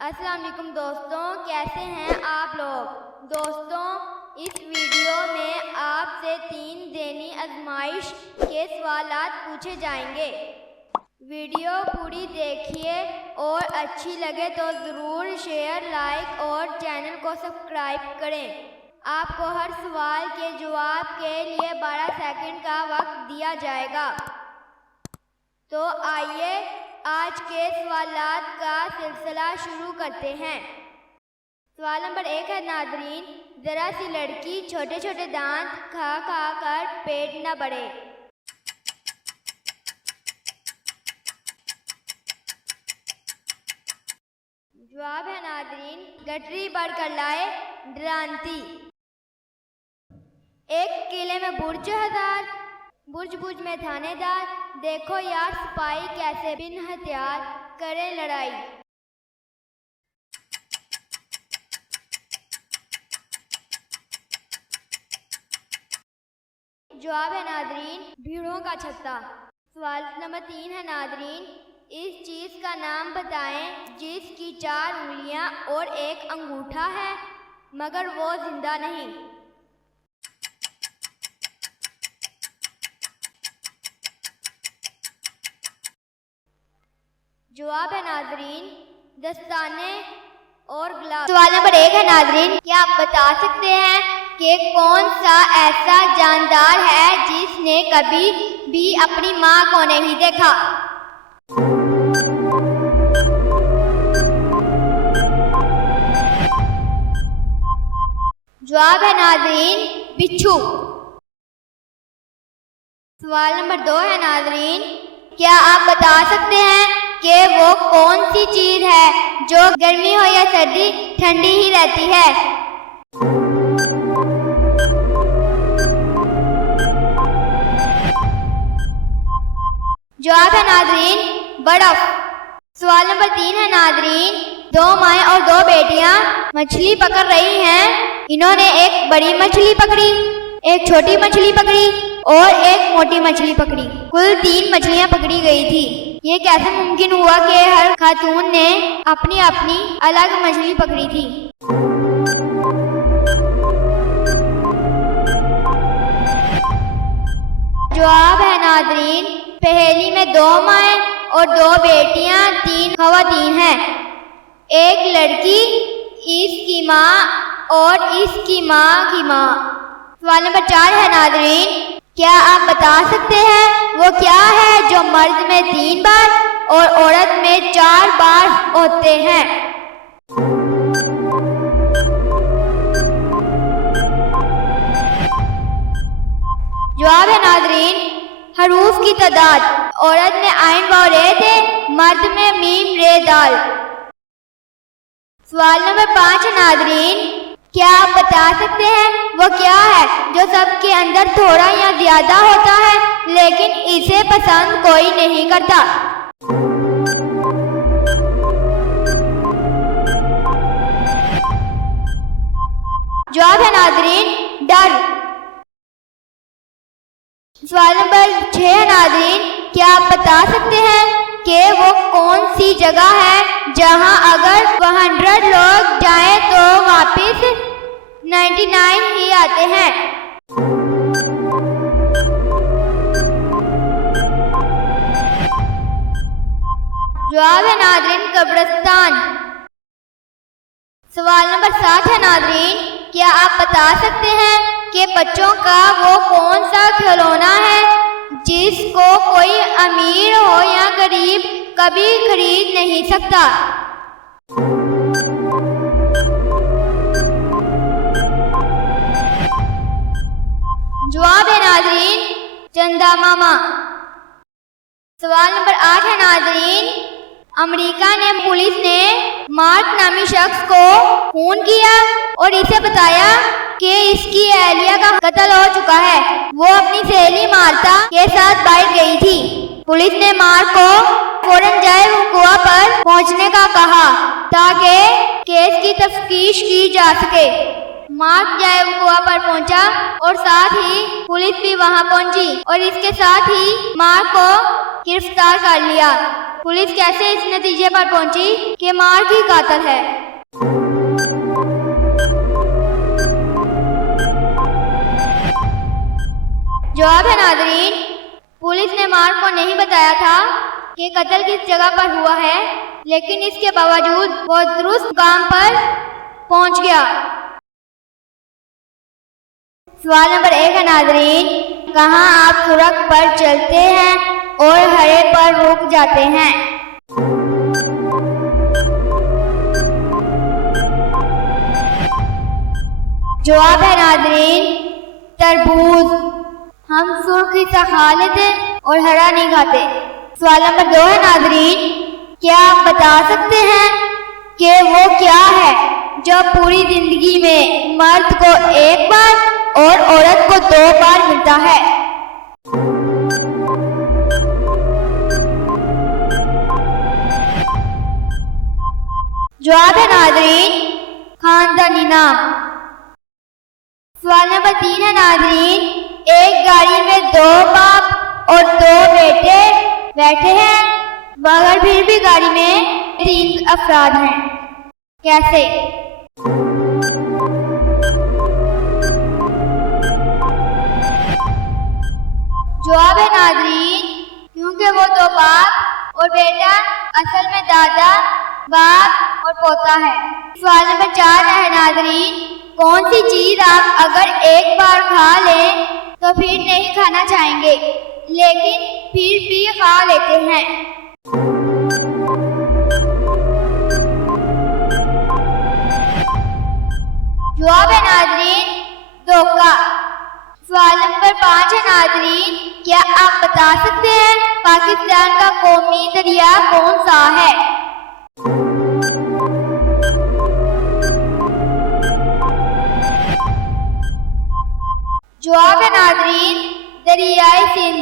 अस्सलाम वालेकुम दोस्तों, कैसे हैं आप लोग। दोस्तों, इस वीडियो में आपसे 3 ज़हनी आजमाइश के सवालात पूछे जाएंगे। वीडियो पूरी देखिए और अच्छी लगे तो ज़रूर शेयर, लाइक और चैनल को सब्सक्राइब करें। आपको हर सवाल के जवाब के लिए 12 सेकंड का वक्त दिया जाएगा। तो आइए आज के सवालात का सिलसिला शुरू करते हैं। सवाल नंबर 1 है नाज़रीन, ज़रा सी लड़की छोटे छोटे दांत खा खा कर पेट न बढ़े। जवाब है नाज़रीन, गठरी बढ़ कर लाए ड्रांती। एक किले में बुर्ज हजार, बुर्ज बुर्ज में थानेदार, देखो यार सिपाही कैसे बिन हथियार करे लड़ाई। जवाब है नाज़रीन, भीड़ों का छत्ता। सवाल नंबर 3 है नाज़रीन, इस चीज़ का नाम बताएं जिसकी 4 उंगलियां और 1 अंगूठा है मगर वो जिंदा नहीं। जवाब है नाज़रीन, दस्ताने और गिलास। सवाल नंबर 1 है नाज़रीन, क्या आप बता सकते हैं कि कौन सा ऐसा जानदार है जिसने कभी भी अपनी माँ को नहीं देखा। जवाब है नाज़रीन, बिच्छू। सवाल नंबर 2 है नाज़रीन, क्या आप बता सकते हैं कि वो कौन सी चीज है जो गर्मी हो या सर्दी ठंडी ही रहती है। जवाब है नाज़रीन, बर्फ। सवाल नंबर 3 है नाज़रीन, 2 माएँ और 2 बेटियां मछली पकड़ रही हैं। इन्होंने एक बड़ी मछली पकड़ी, एक छोटी मछली पकड़ी और एक मोटी मछली पकड़ी। कुल 3 मछलियां पकड़ी गई थी। ये कैसे मुमकिन हुआ कि हर खातून ने अपनी अपनी अलग मछली पकड़ी थी। जवाब है नाज़रीन, पहेली में 2 माएँ और 2 बेटियां 3 खवातीन हैं। एक लड़की, इसकी माँ और इसकी माँ की माँ। सवाल नंबर 4 है नाज़रीन, क्या आप बता सकते हैं वो क्या है जो मर्द में 3 बार और औरत में 4 बार होते हैं। जवाब है नाज़रीन, हरूफ की तादाद। औरत में आइन व रे थे, मर्द में मीम रे दाल। सवाल नंबर 5 है नाज़रीन, क्या आप बता सकते हैं वो क्या है जो सबके अंदर थोड़ा या ज्यादा होता है लेकिन इसे पसंद कोई नहीं करता। जवाब है नाज़रीन, डर। सवाल नंबर 6 है नाज़रीन, क्या आप बता सकते हैं कि वो कौन सी जगह है जहां अगर 100 लोग जाएं तो वापस 99 ही आते हैं। जवाब है नाज़रीन, कब्रिस्तान। सवाल नंबर 7 है नाज़रीन, क्या आप बता सकते हैं कि बच्चों का वो कौन सा खिलौना है जिसको कोई अमीर हो या गरीब कभी खरीद नहीं सकता। जवाब है नाज़रीन, चंदा मामा। सवाल नंबर 8 है नाज़रीन, अमेरिका ने पुलिस ने मार्क नामी शख्स को फोन किया और इसे बताया कि इसकी अहलिया का कत्ल हो चुका है। वो अपनी सहेली मार्ता के साथ बाहर गई थी। पुलिस ने मार्क को फौरन जाए वकुआ पर पहुंचने का कहा ताकि केस की तफ्तीश की जा सके। मार्क जाए वकुआ पर पहुंचा और साथ ही पुलिस भी वहां पहुंची और इसके साथ ही मार्क को गिरफ्तार कर लिया। पुलिस कैसे इस नतीजे पर पहुंची कि मार्क ही कातिल है? जवाब है नाज़रीन, पुलिस ने मार्क को नहीं बताया था कि कत्ल किस जगह पर हुआ है, लेकिन इसके बावजूद वो दुरुस्त मुकाम पर पहुंच गया। सवाल नंबर 1 है नाज़रीन, कहाँ आप सड़क पर चलते हैं और हरे पर रुक जाते हैं? जवाब है नाज़रीन, तरबूज। हम सुर्खी सा खा लेते और हरा नहीं खाते। सवाल नंबर 2 है नाज़रीन, क्या आप बता सकते हैं कि वो क्या है जो पूरी जिंदगी में मर्द को एक बार और औरत को 2 बार मिलता है? जवाब है नाज़रीन, खानदानी नाम। सवाल नंबर 3 है नाज़रीन, एक गाड़ी में 2 बाप और 2 बेटे बैठे हैं, मगर फिर भी गाड़ी में 3 अफराद हैं, कैसे? जवाब है नाज़रीन, क्योंकि वो 2 बाप और बेटा असल में दादा, बाप और पोता है। सवाल नंबर 4 है नाज़रीन, कौन सी चीज आप अगर एक बार खा लें तो फिर नहीं खाना चाहेंगे, लेकिन फिर भी खा लेते हैं? जवाब है नाज़रीन, धोखा। सवाल नंबर 5 है नाज़रीन, क्या आप बता सकते हैं पाकिस्तान का कौमी दरिया कौन सा है? जवाब है नाज़रीन, दरियाए सिंध।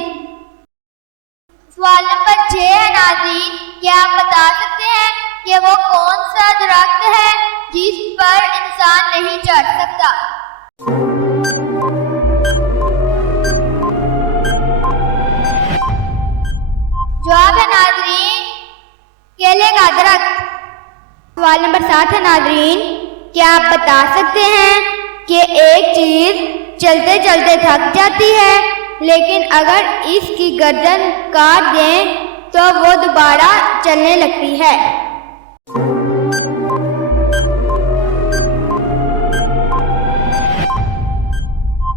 सवाल नंबर 6 है नाज़रीन, क्या आप बता सकते हैं कि वो कौन सा दरख्त है जिस पर इंसान नहीं चढ़ सकता? जवाब है नाज़रीन, केले का दरख्त। सवाल नंबर 7 है नाज़रीन, क्या आप बता सकते हैं कि एक चीज चलते चलते थक जाती है, लेकिन अगर इसकी गर्दन काट दें तो वो दोबारा चलने लगती है?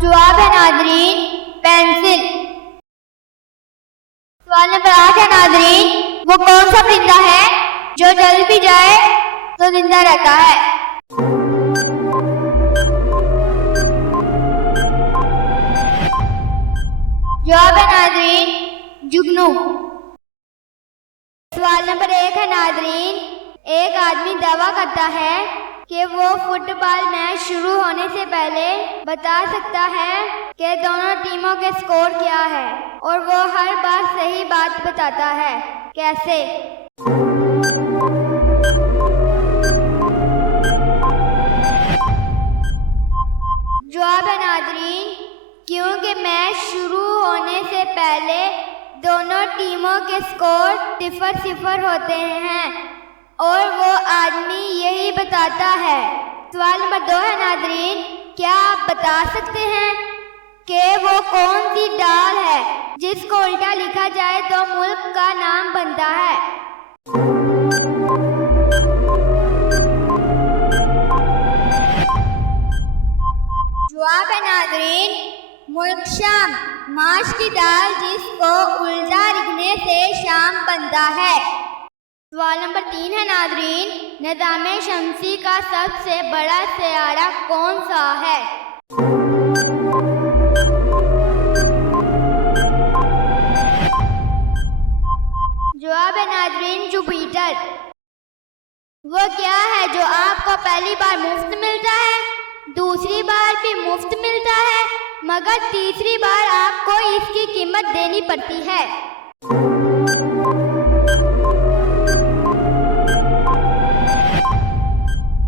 जवाब है नाज़रीन, पेंसिल। सवाल नंबर 8 है नाज़रीन, वो कौन सा परिंदा है जो जल भी जाए तो जिंदा रहता है? जवाब है नाज़रीन, जुगनू। सवाल नंबर 1 है नाज़रीन, एक आदमी दावा करता है कि वो फुटबॉल मैच शुरू होने से पहले बता सकता है कि दोनों टीमों के स्कोर क्या है, और वो हर बार सही बात बताता है, कैसे? जवाब है नाज़रीन, क्योंकि मैच शुरू होने से पहले दोनों टीमों के स्कोर 0-0 होते हैं और वो आदमी यही बताता है। सवाल नंबर 2 है नाज़रीन, क्या आप बता सकते हैं कि वो कौन सी दाल है जिसको उल्टा लिखा जाए तो मुल्क का नाम बनता है? जवाब है नाज़रीन, मुल्क शाम। माश की दाल जिसको उल्टा लिखने से शाम बनता है। सवाल नंबर 3 है नाज़रीन, निज़ाम शमसी का सबसे बड़ा सियारा कौन सा है? जवाब है नाज़रीन, जुपिटर। वो क्या है जो आपको पहली बार मुफ्त मिलता है, दूसरी बार भी मुफ्त मिलता है, मगर तीसरी बार आपको इसकी कीमत देनी पड़ती है?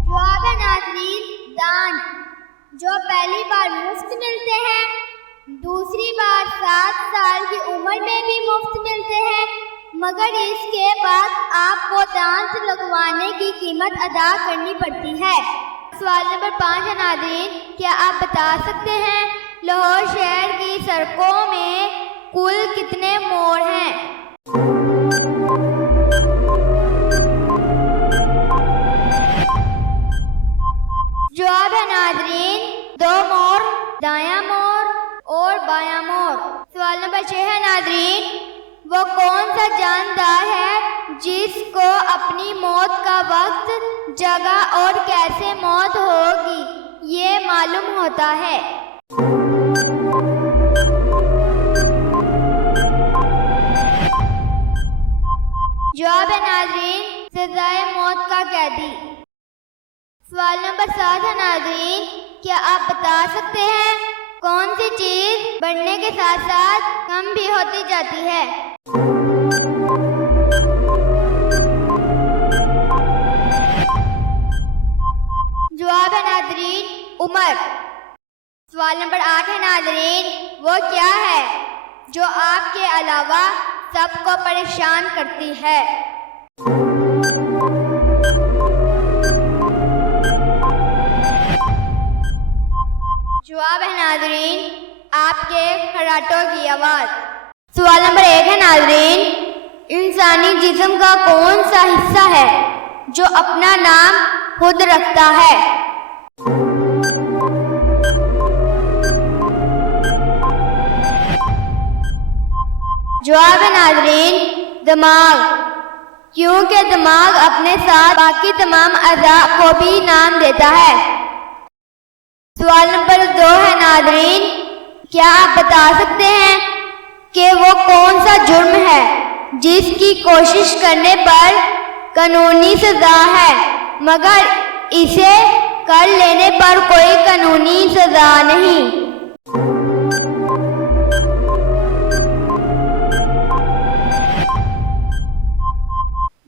जवाब है नाज़रीन, दांत। जो पहली बार मुफ्त मिलते हैं, दूसरी बार 7 साल की उम्र में भी मुफ्त मिलते हैं, मगर इसके बाद आपको दांत लगवाने की कीमत अदा करनी पड़ती है। सवाल नंबर 5 है नाज़रीन, क्या आप बता सकते हैं लाहौर शहर की सड़कों में कुल कितने मोड़ हैं? जवाब है नाज़रीन 2 मोड़, दायां मोड़ और बायां मोड़। सवाल नंबर 6 है नाज़रीन, वो कौन सा जानदार है जिसको अपनी मौत का वक्त, जगह और कैसे मौत होगी ये मालूम होता है? जवाब है नाज़रीन सजाए मौत का कैदी। सवाल नंबर 7 है नाज़रीन, क्या आप बता सकते हैं कौन सी चीज बढ़ने के साथ साथ कम भी होती जाती है? जवाब है नाज़रीन उम्र। सवाल नंबर 8 है नाज़रीन, वो क्या है जो आपके अलावा सबको परेशान करती है? जवाब है नाज़रीन आपके खर्राटों की आवाज़। सवाल नंबर 1 है नाज़रीन, इंसानी जिस्म का कौन सा हिस्सा है जो अपना नाम खुद रखता है? जवाब है नाज़रीन दिमाग, क्योंकि दिमाग अपने साथ बाकी तमाम अज़ा को भी नाम देता है। सवाल नंबर 2 है नाज़रीन, क्या आप बता सकते हैं कि वो कौन सा जुर्म है जिसकी कोशिश करने पर कानूनी सज़ा है मगर इसे कर लेने पर कोई कानूनी सज़ा नहीं?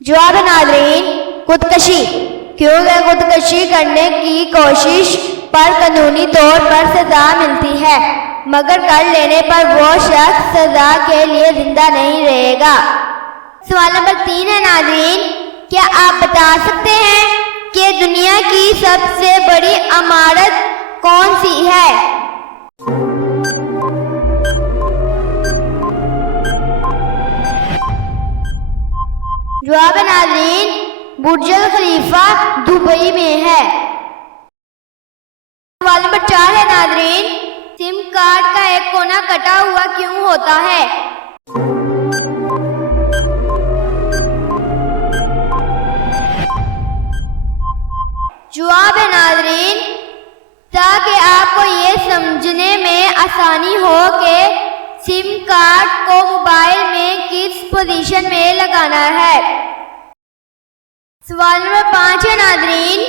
जवाब है नाज़रीन खुदकशी, क्योंकि खुदकशी करने की कोशिश पर कानूनी तौर पर सजा मिलती है मगर कर लेने पर वो शख्स सजा के लिए जिंदा नहीं रहेगा। सवाल नंबर 3 है नाज़रीन, क्या आप बता सकते हैं कि दुनिया की सबसे बड़ी इमारत कौन सी है? जवाब है नाज़रीन बुर्ज खलीफा दुबई में है। सवाल नंबर 4 है नाज़रीन, सिम कार्ड का एक कोना कटा हुआ क्यों होता है? जवाब है नाज़रीन ताकि आपको ये समझने में आसानी हो कि सिम कार्ड को मोबाइल में किस पोजीशन में लगाना है। सवाल नंबर 5 है नाज़रीन,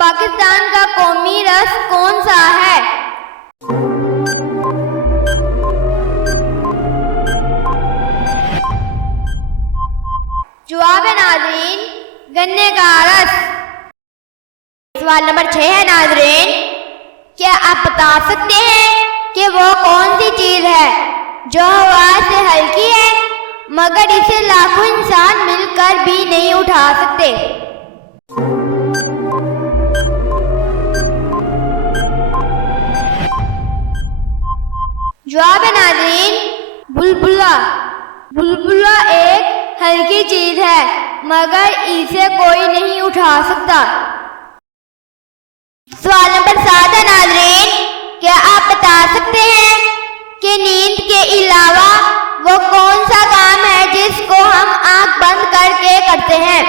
पाकिस्तान का कौमी रस्म कौन सा है? जवाब है नाज़रीन गन्ने का रस। सवाल नंबर 6 है नाज़रीन, क्या आप बता सकते हैं कि वो कौन सी चीज है जो हवा से हल्की है मगर इसे लाखों इंसान मिलकर भी नहीं उठा सकते? जवाब है नाज़रीन बुलबुला। बुलबुला एक हल्की चीज है मगर इसे कोई नहीं उठा सकता। सवाल नंबर 7 है नाज़रीन, क्या आप बता सकते हैं कि नींद के अलावा वो कौन सा काम है जिसको हम आंख बंद करके करते हैं?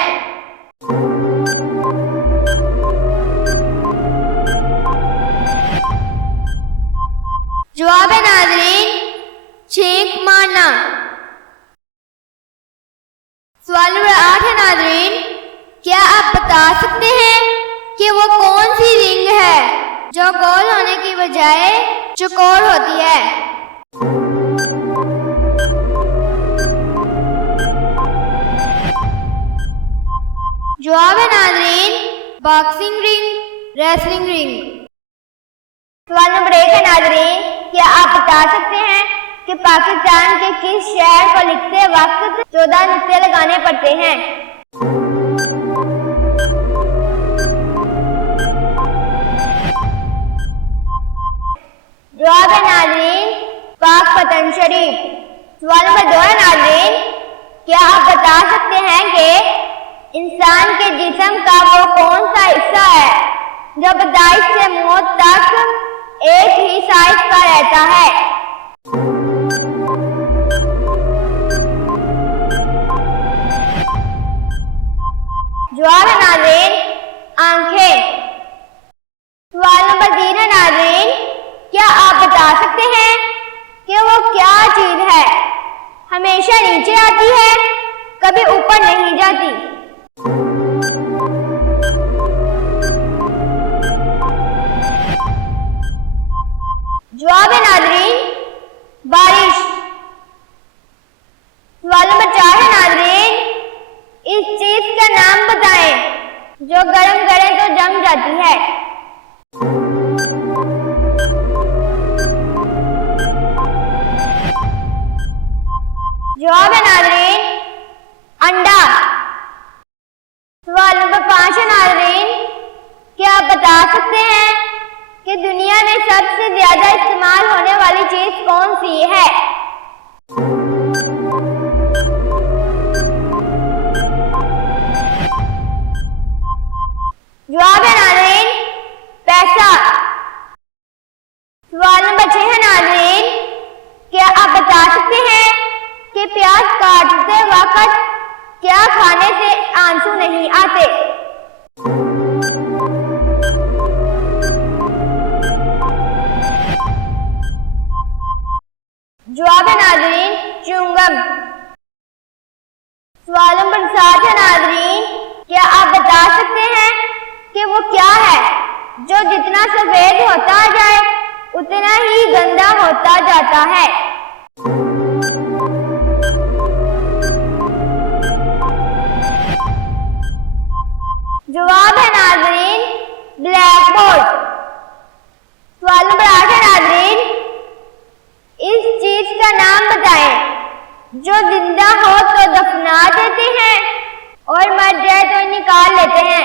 जवाब है नाज़रीन छींक मारना। सवाल नंबर 8 है नाज़रीन, क्या आप बता सकते हैं कि वो कौन सी रिंग है जो गोल होने की बजाय चौकोर होती है? जवाब है नाज़रीन बॉक्सिंग रिंग, रेसलिंग रिंग। सवाल नंबर 1 है नाज़रीन, क्या आप बता सकते हैं कि पाकिस्तान के किस शहर को लिखते वक्त 14 नुक्ते लगाने पड़ते हैं? जवाब है नाज़रीन, पाक वतन शरीफ। सवाल नंबर 2 है नाज़रीन, क्या आप बता सकते हैं कि इंसान के जिस्म का वो कौन सा हिस्सा है जो पैदाइश से मौत तक एक ही साइज का रहता है? जवाब है नाज़रीन, आंखें। सवाल नंबर 3 है नाज़रीन, क्या आप बता सकते हैं कि वो क्या चीज है हमेशा नीचे आती है, कभी ऊपर नहीं जाती? जवाब है नाज़रीन, बारिश। सवाल नंबर 4 है नाज़रीन, इस चीज का नाम बताएं जो गरम करें तो जम जाती है। जवाब है नाज़रीन, अंडा। सवाल नंबर 5 है नाज़रीन, क्या आप बता सकते हैं कि दुनिया में सबसे ज्यादा इस्तेमाल होने वाली चीज कौन सी है? जवाब है नाज़रीन, पैसा। सवाल नंबर 6 है नाज़रीन, क्या आप बता सकते हैं कि प्याज काटते वक्त क्या खाने से आंसू नहीं आते? जवाब है नाज़रीन, च्युइंगम। सवाल नंबर 7 है नाज़रीन, क्या आप बता सकते हैं कि वो क्या है जो जितना सफेद होता जाए उतना ही गंदा होता जाता है? जवाब है नाज़रीन, ब्लैक बोर्ड। सवाल नंबर 8 है नाज़रीन, इस चीज का नाम बताएं जो जिंदा हो तो दफना देते हैं और मर जाए तो निकाल लेते हैं।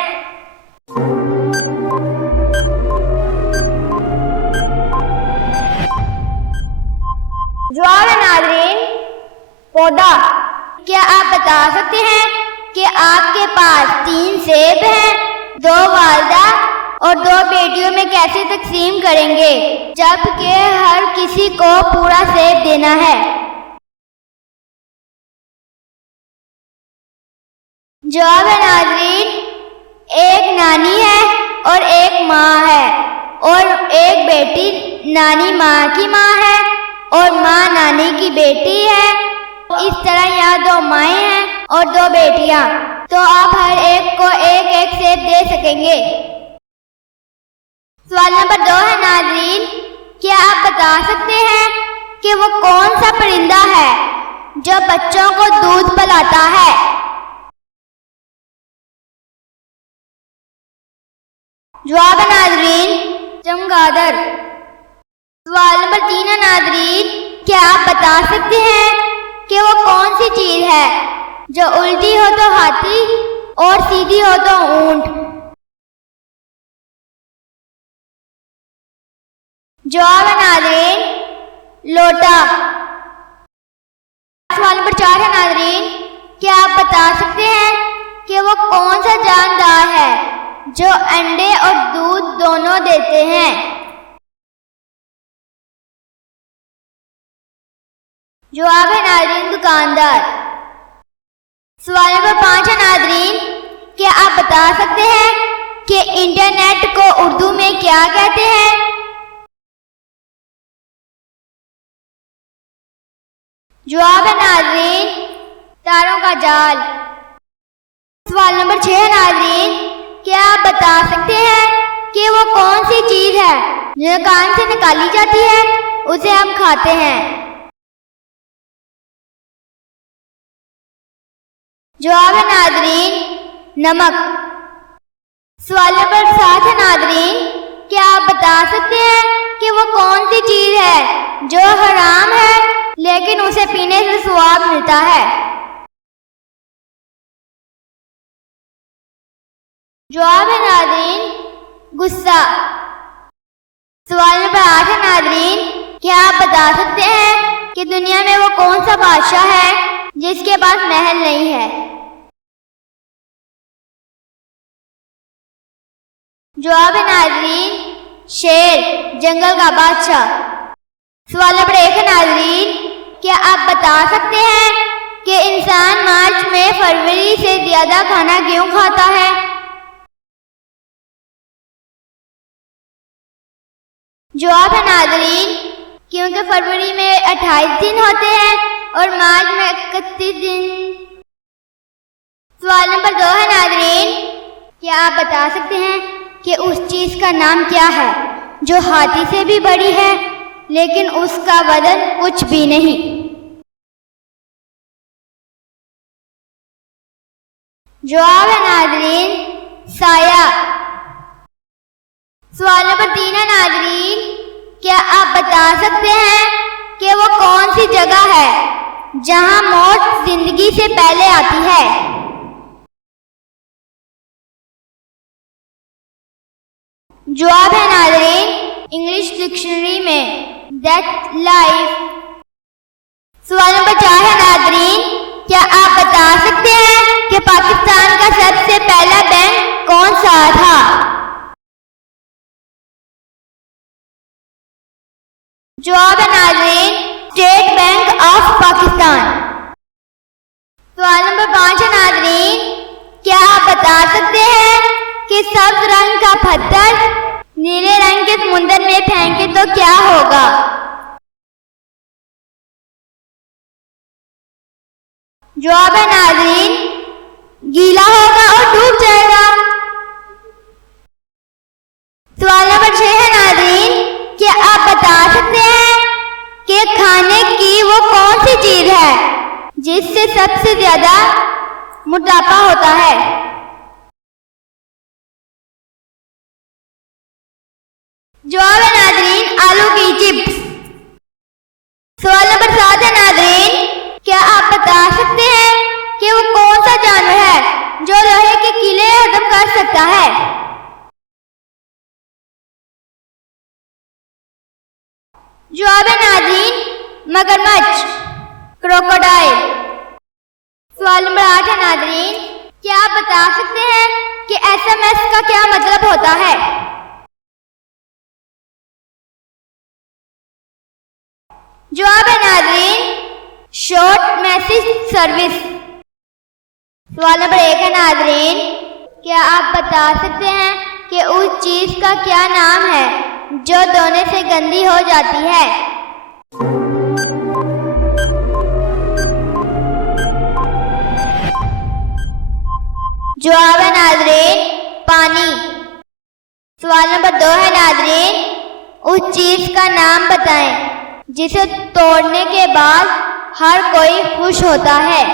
जवाब है नाज़रीन, पौधा। क्या आप बता सकते हैं कि आपके पास 3 सेब हैं, 2 वालदा और 2 बेटियों में कैसे तकसीम करेंगे जबकि हर किसी को पूरा सेब देना है? जवाब है नाज़रीन, एक नानी है और एक माँ है और एक बेटी नानी माँ की माँ है और माँ नानी की बेटी है। इस तरह यहाँ 2 माएँ हैं और 2 बेटियां, तो आप हर एक को एक एक सेब दे सकेंगे। सवाल नंबर 2 है नाज़रीन, क्या आप बता सकते हैं कि वो कौन सा परिंदा है जो बच्चों को दूध पिलाता है? जवाब है नाज़रीन, चमगादड़। सवाल नंबर 3 है नाज़रीन, क्या आप बता सकते हैं कि वो कौन सी चीज है जो उल्टी हो तो हाथी और सीधी हो तो ऊंट? जवाब है नाज़रीन, लोटा। सवाल नंबर 4 है नाज़रीन, क्या आप बता सकते हैं कि वो कौन सा जानदार है जो अंडे और दूध दोनों देते हैं? जवाब है नाज़रीन, दुकानदार। सवाल नंबर 5 है नाज़रीन, क्या आप बता सकते हैं कि इंटरनेट को उर्दू में क्या कहते हैं? जवाब है नाज़रीन, तारों का जाल। सवाल नंबर 6 है नाज़रीन, क्या आप बता सकते हैं कि वो कौन सी चीज है जो कान से निकाली जाती है उसे हम खाते हैं? जवाब है नाज़रीन, नमक। सवाल नंबर 7 है नाज़रीन, क्या आप बता सकते हैं कि वो कौन सी चीज है जो हराम है लेकिन उसे पीने से स्वाद मिलता है। जवाब है नाज़रीन, गुस्सा। सवाल नंबर 8 है नाज़रीन, क्या आप बता सकते हैं कि दुनिया में वो कौन सा बादशाह है जिसके पास महल नहीं है? जवाब है नाज़रीन, शेर, जंगल का बादशाह। सवाल नंबर 1 है नाज़रीन, क्या आप बता सकते हैं कि इंसान मार्च में फरवरी से ज्यादा खाना क्यों खाता है? जवाब है नाज़रीन, क्योंकि फरवरी में 28 दिन होते हैं और मार्च में 31 दिन। सवाल नंबर 2 है नाज़रीन, क्या आप बता सकते हैं कि उस चीज का नाम क्या है जो हाथी से भी बड़ी है लेकिन उसका वजन कुछ भी नहीं? जवाब है नाज़रीन, साया। सवाल नंबर 3 है नाज़रीन, क्या आप बता सकते हैं कि वो कौन सी जगह है जहां मौत जिंदगी से पहले आती है? जवाब है नाज़रीन, इंग्लिश डिक्शनरी में डेथ लाइफ। सवाल नंबर 4 है नाज़रीन, क्या आप बता सकते हैं कि पाकिस्तान का सबसे पहला बैंक कौन सा था? जवाब है नाज़रीन, स्टेट बैंक ऑफ पाकिस्तान। सवाल नंबर 5 है नाज़रीन, क्या आप बता सकते हैं कि सब्ज रंग का पत्थर नीले रंग के समुद्र में फेंके तो क्या होगा? जवाब है नाज़रीन, गीला होगा और डूब जाएगा। सवाल नंबर 6 है नाज़रीन, क्या आप बता सकते हैं कि खाने की वो कौन सी चीज है जिससे सबसे ज्यादा मोटापा होता है? जवाब है नाज़रीन, आलू की चिप्स। सवाल नंबर 7 है नाज़रीन, क्या आप बता सकते हैं कि वो कौन सा जानवर है जो लोहे के कीले हजम कर सकता है? जवाब है नाज़रीन, मगरमच्छ, क्रोकोडाइल। सवाल नंबर 8 है नाज़रीन, क्या आप बता सकते हैं कि SMS का क्या मतलब होता है? जवाब है नाज़रीन, शॉर्ट मैसेज सर्विस। सवाल नंबर 1 है नाज़रीन, क्या आप बता सकते हैं कि उस चीज का क्या नाम है जो धोने से गंदी हो जाती है? जवाब है नाज़रीन, पानी। सवाल नंबर 2 है नाज़रीन, उस चीज का नाम बताएं जिसे तोड़ने के बाद हर कोई खुश होता है।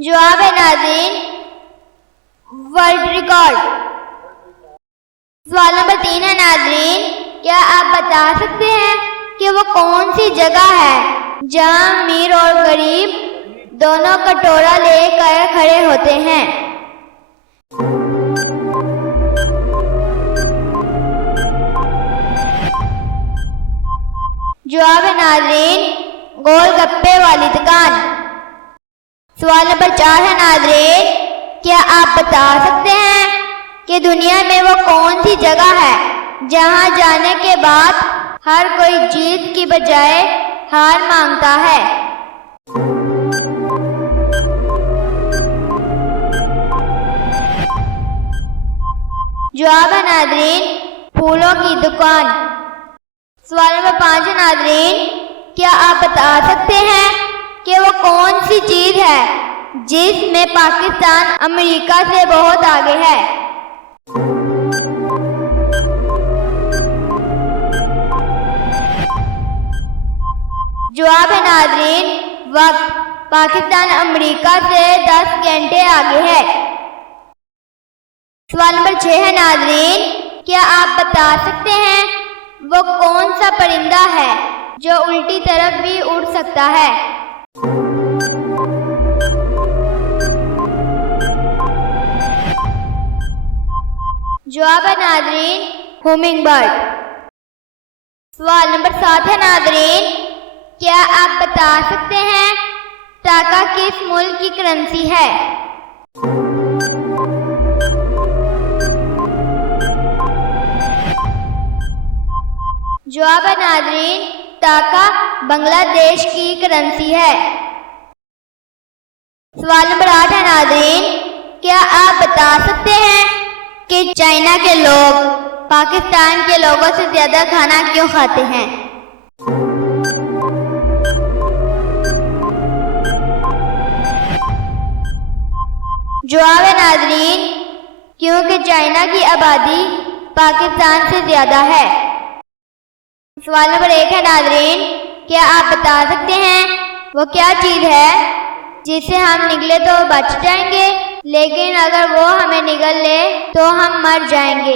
जवाब है नाज़रीन, वर्ल्ड रिकॉर्ड। सवाल नंबर 3 है नाज़रीन, क्या आप बता सकते हैं कि वो कौन सी जगह है जहां अमीर और गरीब दोनों कटोरा लेकर खड़े होते हैं? जवाब है नाज़रीन, गोलगप्पे वाली दुकान। सवाल नंबर 4 है नाज़रीन, क्या आप बता सकते हैं कि दुनिया में वो कौन सी जगह है जहां जाने के बाद हर कोई जीत की बजाय हार मांगता है? जवाब है नाज़रीन, फूलों की दुकान। सवाल नंबर 5 है नाज़रीन, क्या आप बता सकते हैं कि वो कौन सी चीज है जिसमें पाकिस्तान अमेरिका से बहुत आगे है? जवाब है नाज़रीन, वक्त। पाकिस्तान अमेरिका से 10 घंटे आगे है। सवाल नंबर 6 है नाज़रीन, क्या आप बता सकते हैं वो कौन सा परिंदा है जो उल्टी तरफ भी उड़ सकता है? जवाब है नाज़रीन, हुमिंग बर्ड। सवाल नंबर 7 है नाज़रीन, क्या आप बता सकते हैं टाका किस मुल्क की करेंसी है? जवाब है नाज़रीन, टाका बांग्लादेश की करेंसी है। सवाल नंबर 8 है नाज़रीन, क्या आप बता सकते हैं कि चाइना के लोग पाकिस्तान के लोगों से ज्यादा खाना क्यों खाते हैं? जवाब है नाज़रीन, क्योंकि चाइना की आबादी पाकिस्तान से ज्यादा है। सवाल नंबर 1 है नाज़रीन, क्या आप बता सकते हैं वो क्या चीज़ है जिसे हम निगले तो बच जाएंगे, लेकिन अगर वो हमें निगल ले तो हम मर जाएंगे?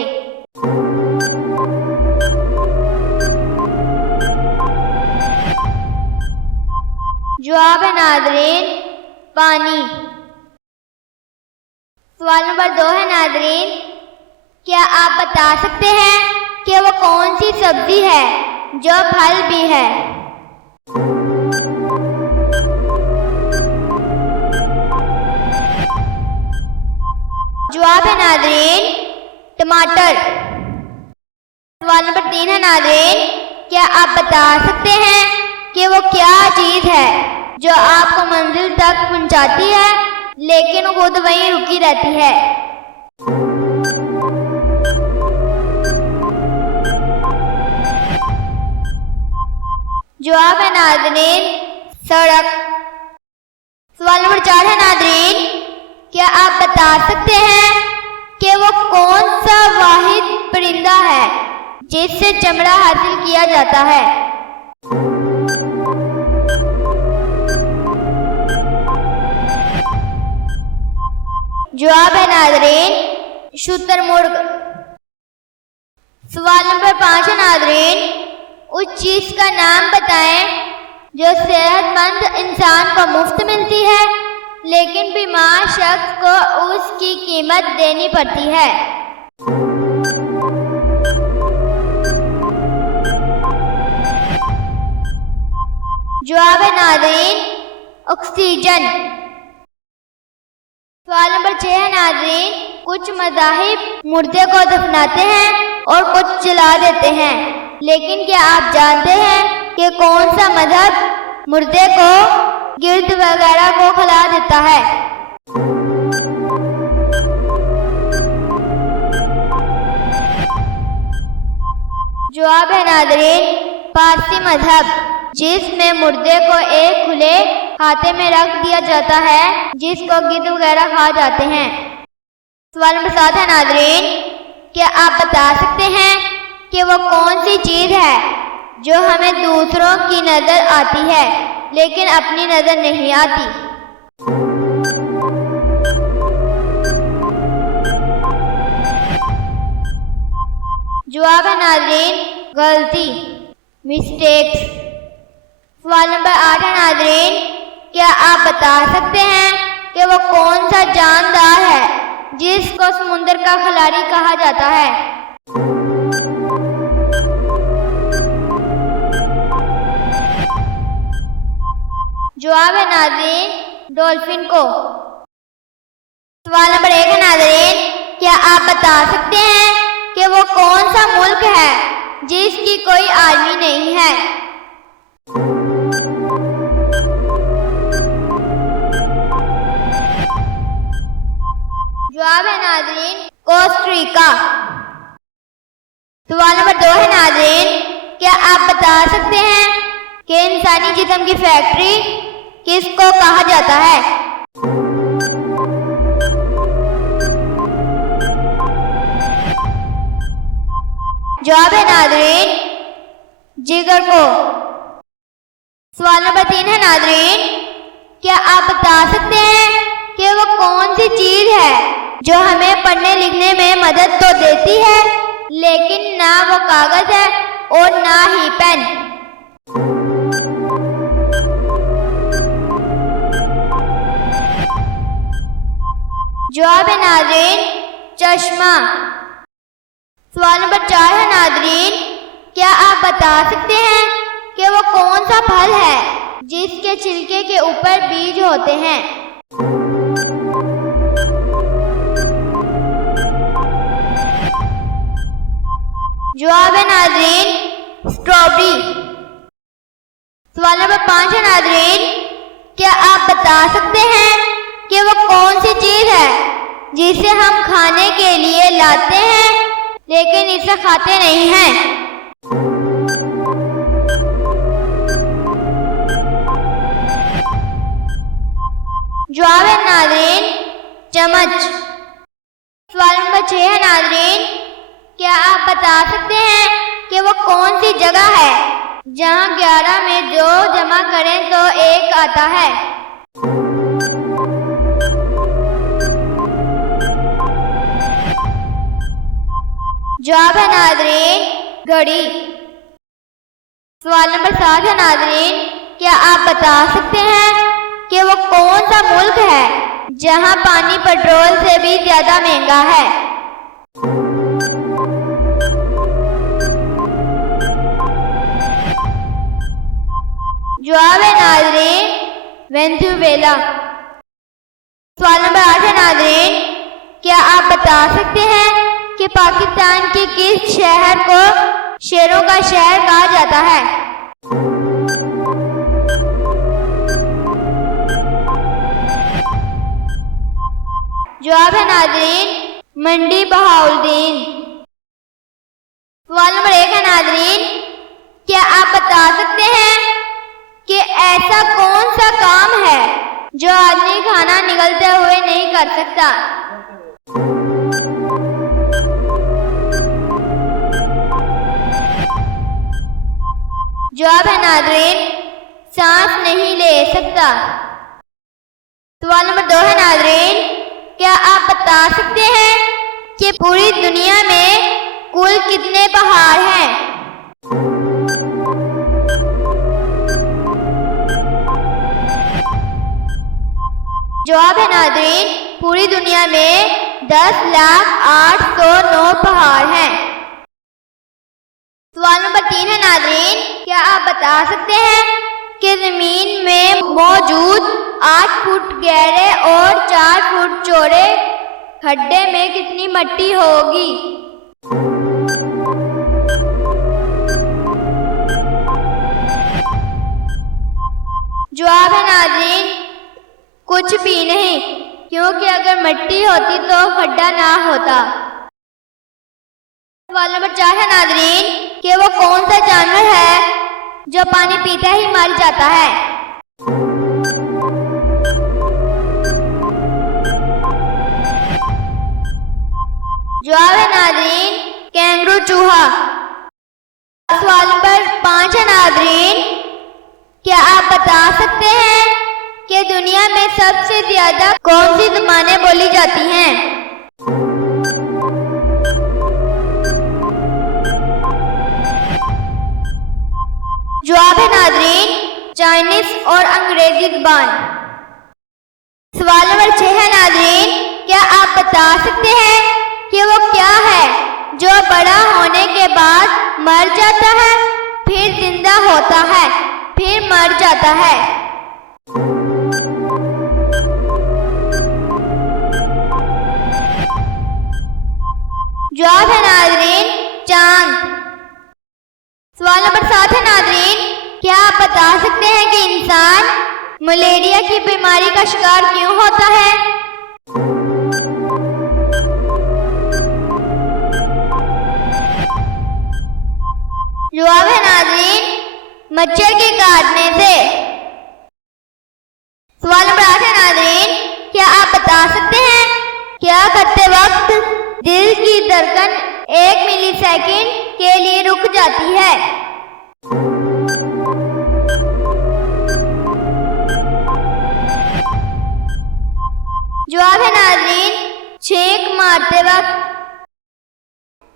जवाब है नाज़रीन, पानी। सवाल नंबर 2 है नाज़रीन, क्या आप बता सकते हैं कि वो कौन सी सब्जी है जो फल भी है? जवाब है नाज़रीन, टमाटर। सवाल नंबर 3 है नाज़रीन, क्या आप बता सकते हैं कि वो क्या चीज़ है जो आपको मंजिल तक पहुंचाती है लेकिन खुद वहीं रुकी रहती है? जवाब है नाज़रीन, सड़क। सवाल नंबर 4 है नाज़रीन, क्या आप बता सकते हैं कि वो कौन सा वाहिद परिंदा है जिससे चमड़ा हासिल किया जाता है? जवाब है नाज़रीन, शुतुरमुर्ग। सवाल नंबर 5 है नाज़रीन, उस चीज का नाम बताएं जो सेहतमंद इंसान को मुफ्त मिलती है लेकिन बीमार शख्स को उसकी कीमत देनी पड़ती है। जवाब है नाज़रीन, ऑक्सीजन। सवाल नंबर 6 है नाज़रीन, कुछ मज़ाहिब मुर्दे को दफनाते हैं और कुछ जला देते हैं, लेकिन क्या आप जानते हैं कि कौन सा मजहब मुर्दे को गिर्द वगैरह को खिला देता है? जवाब है नाज़रीन, पारसी मजहब, जिसमें मुर्दे को एक खुले हाथे में रख दिया जाता है जिसको गिद्ध वगैरह खा जाते हैं। सवाल नंबर 7 है नाज़रीन, क्या आप बता सकते हैं कि वो कौन सी चीज़ है जो हमें दूसरों की नज़र आती है लेकिन अपनी नज़र नहीं आती? जवाब है नाज़रीन, गलती, मिस्टेक्स। सवाल नंबर 8 है नाज़रीन, क्या आप बता सकते हैं कि वो कौन सा जानदार है जिसको समुद्र का खिलाड़ी कहा जाता है? जवाब है नाज़रीन, डॉल्फिन को। सवाल नंबर 1 है नाज़रीन, क्या आप बता सकते हैं कि वो कौन सा मुल्क है जिसकी कोई आर्मी नहीं है? जवाब है नाज़रीन, कोस्टारिका। सवाल नंबर 2 है नाज़रीन, क्या आप बता सकते हैं कि इंसानी जिस्म की फैक्ट्री किसको कहा जाता है? जवाब है नाज़रीन, जिगर को। सवाल नंबर 3 है नाज़रीन, क्या आप बता सकते हैं कि वो कौन सी चीज है जो हमें पढ़ने लिखने में मदद तो देती है, लेकिन ना वो कागज है और ना ही पेन। जवाब है नाज़रीन, चश्मा। सवाल नंबर 4 है नाज़रीन, क्या आप बता सकते हैं कि वो कौन सा फल है जिसके छिलके के ऊपर बीज होते हैं? जवाब है नाज़रीन, स्ट्रॉबेरी। सवाल नंबर 5 है नाज़रीन, क्या आप बता सकते हैं कि वो कौन सी चीज है जिसे हम खाने के लिए लाते हैं लेकिन इसे खाते नहीं हैं? जवाब है नाज़रीन, चम्मच। सवाल नंबर 6 है नाज़रीन, क्या आप बता सकते हैं कि वो कौन सी जगह है जहां 11 में 2 जमा करें तो 1 आता है? जवाब है नाज़रीन, घड़ी। सवाल नंबर 7 है नाज़रीन, क्या आप बता सकते हैं कि वो कौन सा मुल्क है जहां पानी पेट्रोल से भी ज्यादा महंगा है? जवाब है नाज़रीन, वेनेजुएला। सवाल नंबर 8 है नाज़रीन, क्या आप बता सकते हैं कि पाकिस्तान के किस शहर को शेरों का शहर कहा जाता है? जवाब है नाज़रीन, मंडी बहाउद्दीन। सवाल नंबर 1 है नाज़रीन, क्या आप बता सकते हैं कि ऐसा कौन सा काम है जो आदमी खाना निगलते हुए नहीं कर सकता? जवाब है नाज़रीन, सांस नहीं ले सकता। सवाल नंबर 2 है नाज़रीन, क्या आप बता सकते हैं कि पूरी दुनिया में कुल कितने पहाड़ हैं? जवाब है नाज़रीन, पूरी दुनिया में 10,08,09 पहाड़ हैं। सवाल नंबर 3 है नाज़रीन, क्या आप बता सकते हैं कि ज़मीन में मौजूद 8 फुट गहरे और 4 फुट चौड़े खड्डे में कितनी मिट्टी होगी? जवाब है नाज़रीन, कुछ भी नहीं, क्योंकि अगर मिट्टी होती तो खड्डा ना होता। सवाल नंबर 4 है नाज़रीन, कि वो कौन सा जानवर है जो पानी पीते ही मर जाता है? जवाब है नाज़रीन, कैंगरू चूहा। सवाल नंबर 5 है नाज़रीन, क्या आप बता सकते हैं कि दुनिया में सबसे ज्यादा कौन सी ज़बानें बोली जाती हैं? जवाब है नाज़रीन, चाइनीज और अंग्रेजी ज़बान। सवाल नंबर 6 है नाज़रीन, क्या आप बता सकते हैं कि वो क्या है जो बड़ा होने के बाद मर जाता है, फिर जिंदा होता है, फिर मर जाता है? जवाब है नाज़रीन, चांद। सवाल नंबर 7 है नाज़रीन, क्या आप बता सकते हैं कि इंसान मलेरिया की बीमारी का शिकार क्यों होता है? जवाब है नाज़रीन, मच्छर के काटने से। सवाल नंबर 8 है नाज़रीन, क्या आप बता सकते हैं क्या करते वक्त दिल की धड़कन 1 मिलीसेकंड के लिए रुक जाती है? जवाब है नाज़रीन, छींक मारते वक्त।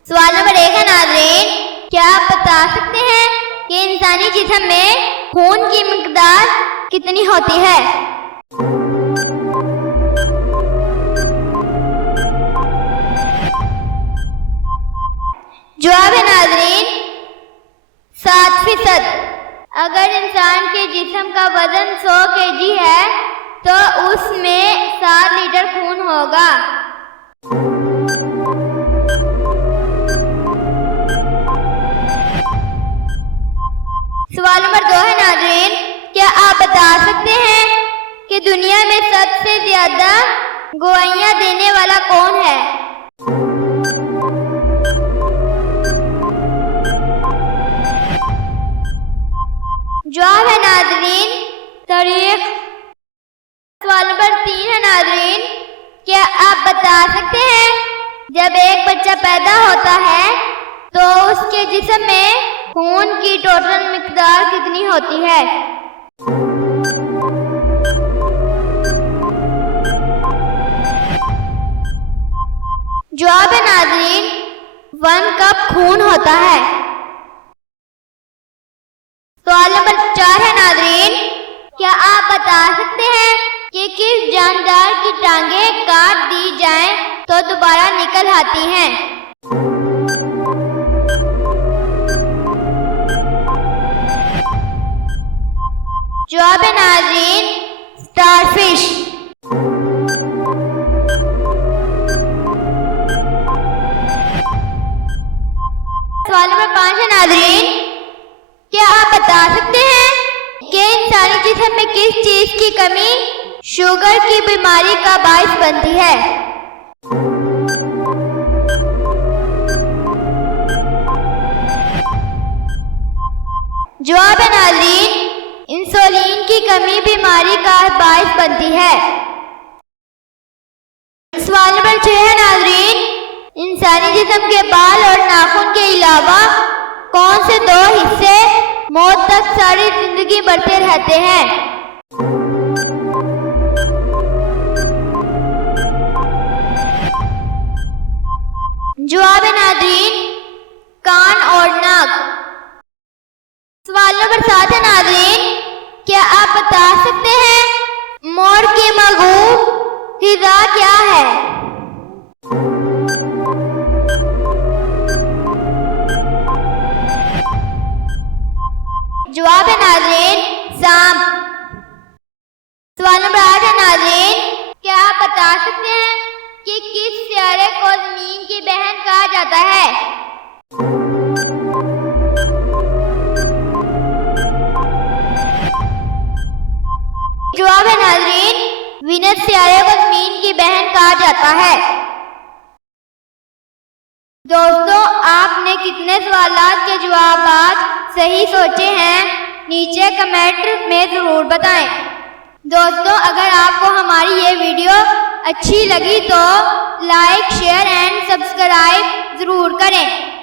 सवाल नंबर 1 है नाज़रीन, क्या आप बता सकते हैं कि इंसानी जिस्म में खून की मिकदार कितनी होती है? जवाब है नाज़रीन 7%। अगर इंसान के जिस्म का वजन 100 kg है तो उसमें 7 लीटर खून होगा। सवाल नंबर 2 है नाज़रीन, क्या आप बता सकते हैं कि दुनिया में सबसे ज्यादा गवाहियां देने वाला कौन है? जवाब है नाज़रीन तारीख। सवाल नंबर 3 है नाज़रीन, क्या आप बता सकते हैं जब एक बच्चा पैदा होता है तो उसके जिस्म में खून की टोटल मिकदार कितनी होती है? जवाब है नाज़रीन 1 कप खून होता है। सवाल नंबर 4 है नाज़रीन, क्या आप बता सकते हैं कि किस जानदार की टांगें काट दी जाएं तो दोबारा निकल आती हैं? जवाब है नाज़रीन स्टारफिश। सवाल नंबर 5 है नाज़रीन, क्या आप बता सकते हैं कि इंसानी जिस्म में किस चीज की कमी शुगर की बीमारी का बायस बनती है? जवाब है नाज़रीन इंसुलिन की कमी बीमारी का बायस बनती है। सवाल नंबर 6 है नाज़रीन, इंसानी जिस्म के बाल और नाखून के अलावा कौन से 2 हिस्से मौत तक सारी जिंदगी बढ़ते रहते हैं? जवाब है नाज़रीन कान और नाक। सवाल नंबर 7 है नाज़रीन, क्या आप बता सकते हैं मोर की महबूब ग़िज़ा क्या है? जवाब है नाज़रीन सांप। सवाल नंबर 8 है नाज़रीन, क्या आप बता सकते हैं कि किस सियारे को ज़मीन की बहन कहा जाता है? जवाब है नाज़रीन वीनस सियारे को ज़मीन की बहन कहा जाता है। दोस्तों, आपने कितने सवालात के जवाब सही सोचे हैं नीचे कमेंट में ज़रूर बताएं। दोस्तों, अगर आपको हमारी ये वीडियो अच्छी लगी तो लाइक शेयर एंड सब्सक्राइब ज़रूर करें।